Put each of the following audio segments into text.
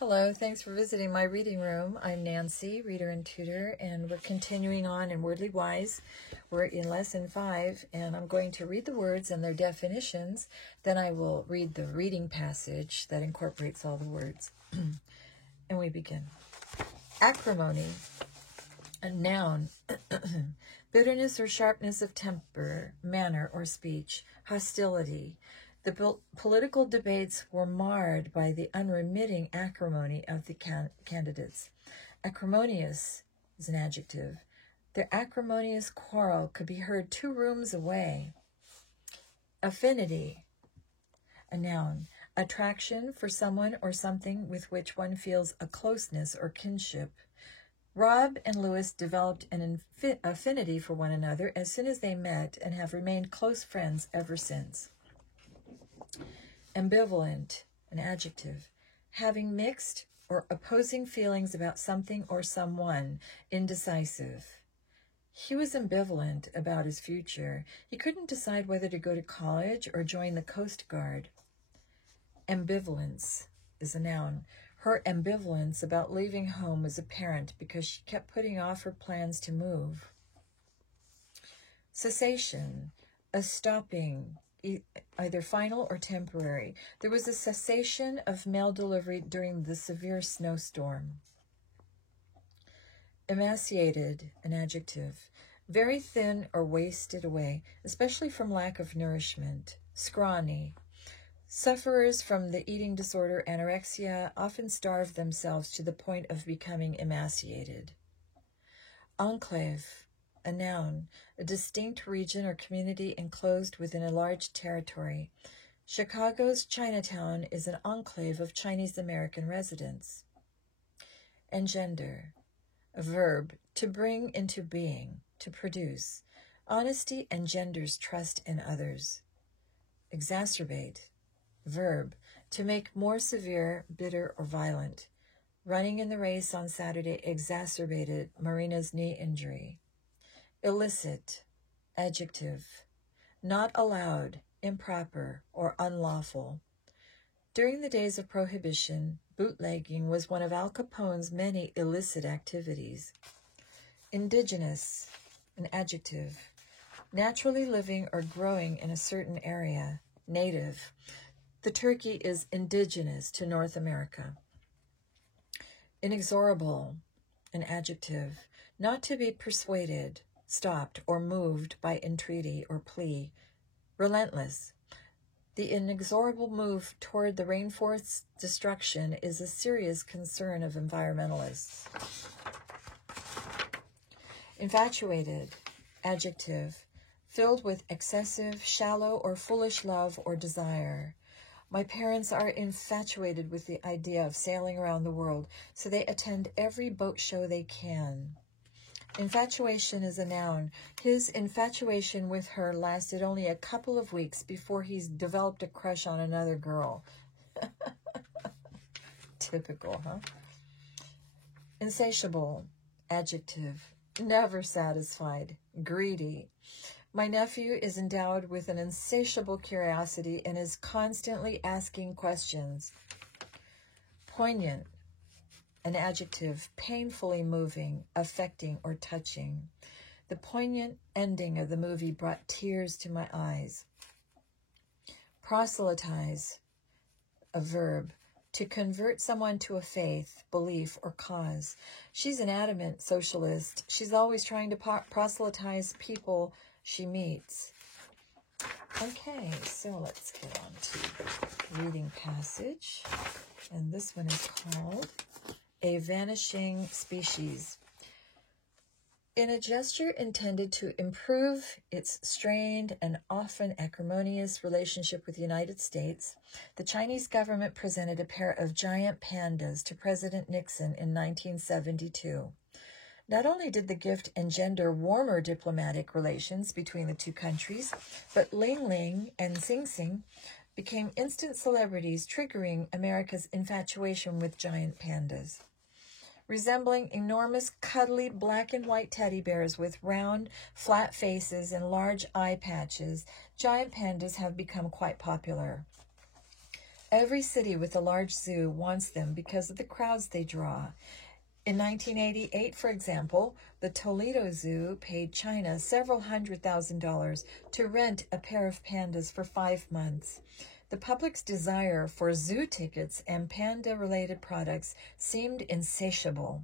Hello, thanks for visiting my reading room. I'm Nancy, reader and tutor, and we're continuing on in Wordly Wise. We're in lesson 5, and I'm going to read the words and their definitions. Then I will read the reading passage that incorporates all the words. And we begin. Acrimony, a noun, bitterness or sharpness of temper, manner, or speech, hostility. The political debates were marred by the unremitting acrimony of the candidates. Acrimonious is an adjective. Their acrimonious quarrel could be heard 2 rooms away. Affinity, a noun. Attraction for someone or something with which one feels a closeness or kinship. Rob and Louis developed an affinity for one another as soon as they met and have remained close friends ever since. Ambivalent, an adjective. Having mixed or opposing feelings about something or someone, indecisive. He was ambivalent about his future. He couldn't decide whether to go to college or join the Coast Guard. Ambivalence is a noun. Her ambivalence about leaving home was apparent because she kept putting off her plans to move. Cessation, a stopping, either final or temporary. There was a cessation of mail delivery during the severe snowstorm. Emaciated, an adjective. Very thin or wasted away, especially from lack of nourishment. Scrawny. Sufferers from the eating disorder anorexia often starve themselves to the point of becoming emaciated. Enclave, a noun, a distinct region or community enclosed within a large territory. Chicago's Chinatown is an enclave of Chinese American residents. Engender, a verb, to bring into being, to produce. Honesty engenders trust in others. Exacerbate, verb, to make more severe, bitter, or violent. Running in the race on Saturday exacerbated Marina's knee injury. Illicit, adjective, not allowed, improper, or unlawful. During the days of Prohibition, bootlegging was one of Al Capone's many illicit activities. Indigenous, an adjective, naturally living or growing in a certain area. Native, the turkey is indigenous to North America. Inexorable, an adjective, not to be persuaded, stopped, or moved by entreaty or plea. Relentless. The inexorable move toward the rainforest's destruction is a serious concern of environmentalists. Infatuated, adjective, filled with excessive, shallow, or foolish love or desire. My parents are infatuated with the idea of sailing around the world, so they attend every boat show they can. Infatuation is a noun. His infatuation with her lasted only a couple of weeks before he developed a crush on another girl. Typical, huh? Insatiable, adjective, never satisfied, greedy. My nephew is endowed with an insatiable curiosity and is constantly asking questions. Poignant, an adjective, painfully moving, affecting, or touching. The poignant ending of the movie brought tears to my eyes. Proselytize, a verb, to convert someone to a faith, belief, or cause. She's an adamant socialist. She's always trying to proselytize people she meets. Okay, so let's get on to the reading passage. And this one is called A Vanishing Species. In a gesture intended to improve its strained and often acrimonious relationship with the United States, the Chinese government presented a pair of giant pandas to President Nixon in 1972. Not only did the gift engender warmer diplomatic relations between the two countries, but Ling Ling and Xing Xing became instant celebrities, triggering America's infatuation with giant pandas. Resembling enormous, cuddly black and white teddy bears with round, flat faces and large eye patches, giant pandas have become quite popular. Every city with a large zoo wants them because of the crowds they draw. In 1988, for example, the Toledo Zoo paid China several $100,000 to rent a pair of pandas for 5 months. The public's desire for zoo tickets and panda-related products seemed insatiable.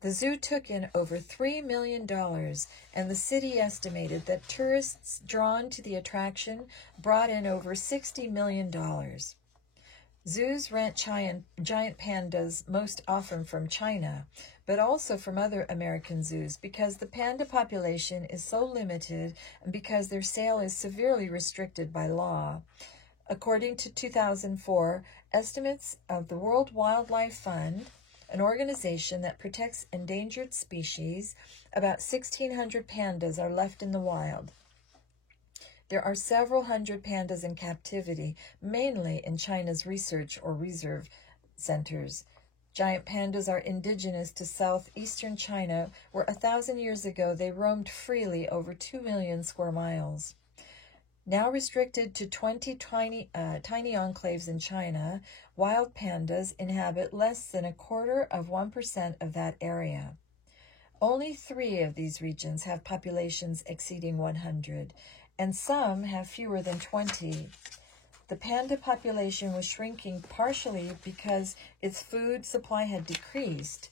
The zoo took in over $3 million, and the city estimated that tourists drawn to the attraction brought in over $60 million. Zoos rent giant pandas most often from China, but also from other American zoos because the panda population is so limited and because their sale is severely restricted by law. According to 2004 estimates of the World Wildlife Fund, an organization that protects endangered species, about 1,600 pandas are left in the wild. There are several hundred pandas in captivity, mainly in China's research or reserve centers. Giant pandas are indigenous to southeastern China, where 1,000 years ago they roamed freely over 2 million square miles. Now restricted to 20 tiny enclaves in China, wild pandas inhabit less than 0.25% of that area. Only 3 of these regions have populations exceeding 100, and some have fewer than 20. The panda population was shrinking partially because its food supply had decreased.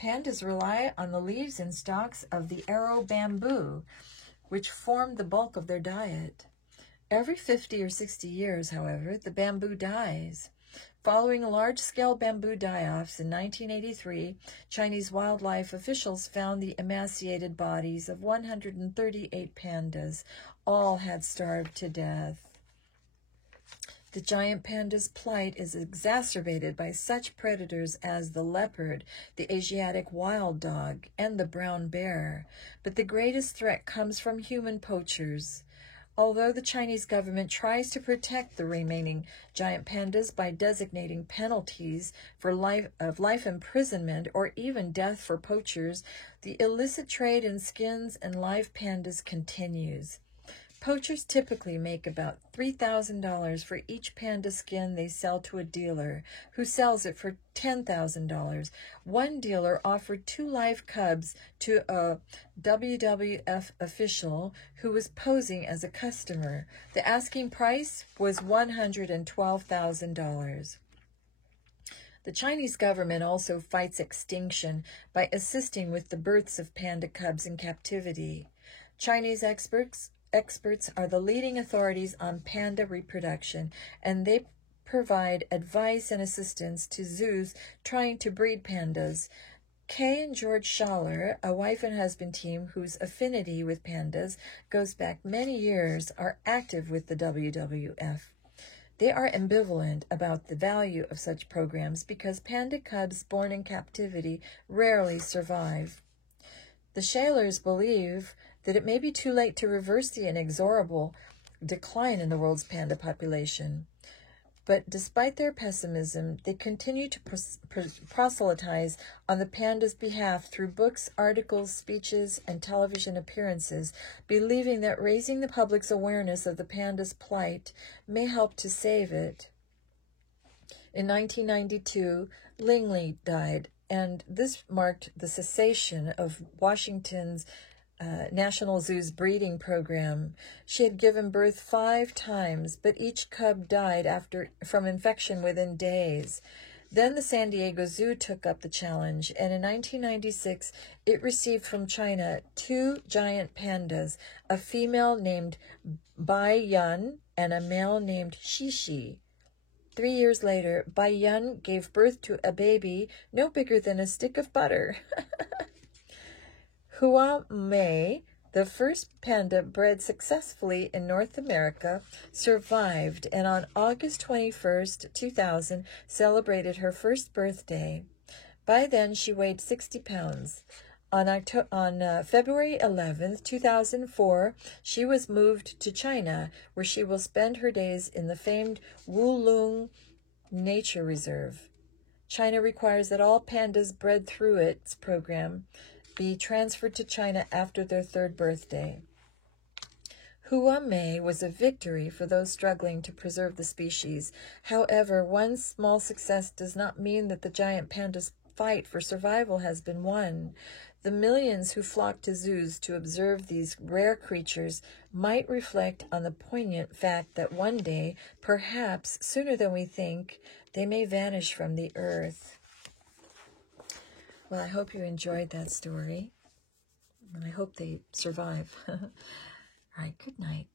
Pandas rely on the leaves and stalks of the arrow bamboo, which form the bulk of their diet. Every 50 or 60 years, however, the bamboo dies. Following large-scale bamboo die-offs in 1983, Chinese wildlife officials found the emaciated bodies of 138 pandas. All had starved to death. The giant panda's plight is exacerbated by such predators as the leopard, the Asiatic wild dog, and the brown bear. But the greatest threat comes from human poachers. Although the Chinese government tries to protect the remaining giant pandas by designating penalties for life imprisonment or even death for poachers, the illicit trade in skins and live pandas continues. Poachers typically make about $3,000 for each panda skin they sell to a dealer, who sells it for $10,000. One dealer offered 2 live cubs to a WWF official who was posing as a customer. The asking price was $112,000. The Chinese government also fights extinction by assisting with the births of panda cubs in captivity. Chinese experts are the leading authorities on panda reproduction, and they provide advice and assistance to zoos trying to breed pandas. Kay and George Schaller, a wife and husband team whose affinity with pandas goes back many years, are active with the WWF. They are ambivalent about the value of such programs because panda cubs born in captivity rarely survive. The Schallers believe that it may be too late to reverse the inexorable decline in the world's panda population. But despite their pessimism, they continue to proselytize on the panda's behalf through books, articles, speeches, and television appearances, believing that raising the public's awareness of the panda's plight may help to save it. In 1992, Lingley died, and this marked the cessation of Washington's National Zoo's breeding program. She had given birth 5 times, but each cub died from infection within days. Then the San Diego Zoo took up the challenge, and in 1996, it received from China 2 giant pandas, a female named Bai Yun and a male named Shishi. 3 years later, Bai Yun gave birth to a baby no bigger than a stick of butter. Hua Mei, the first panda bred successfully in North America, survived, and on August 21st, 2000, celebrated her first birthday. By then, she weighed 60 pounds. On February 11th, 2004, she was moved to China, where she will spend her days in the famed Wulong Nature Reserve. China requires that all pandas bred through its program be transferred to China after their 3rd birthday. Huame was a victory for those struggling to preserve the species. However, one small success does not mean that the giant panda's fight for survival has been won. The millions who flock to zoos to observe these rare creatures might reflect on the poignant fact that one day, perhaps sooner than we think, they may vanish from the earth. Well, I hope you enjoyed that story, and I hope they survive. All right, good night.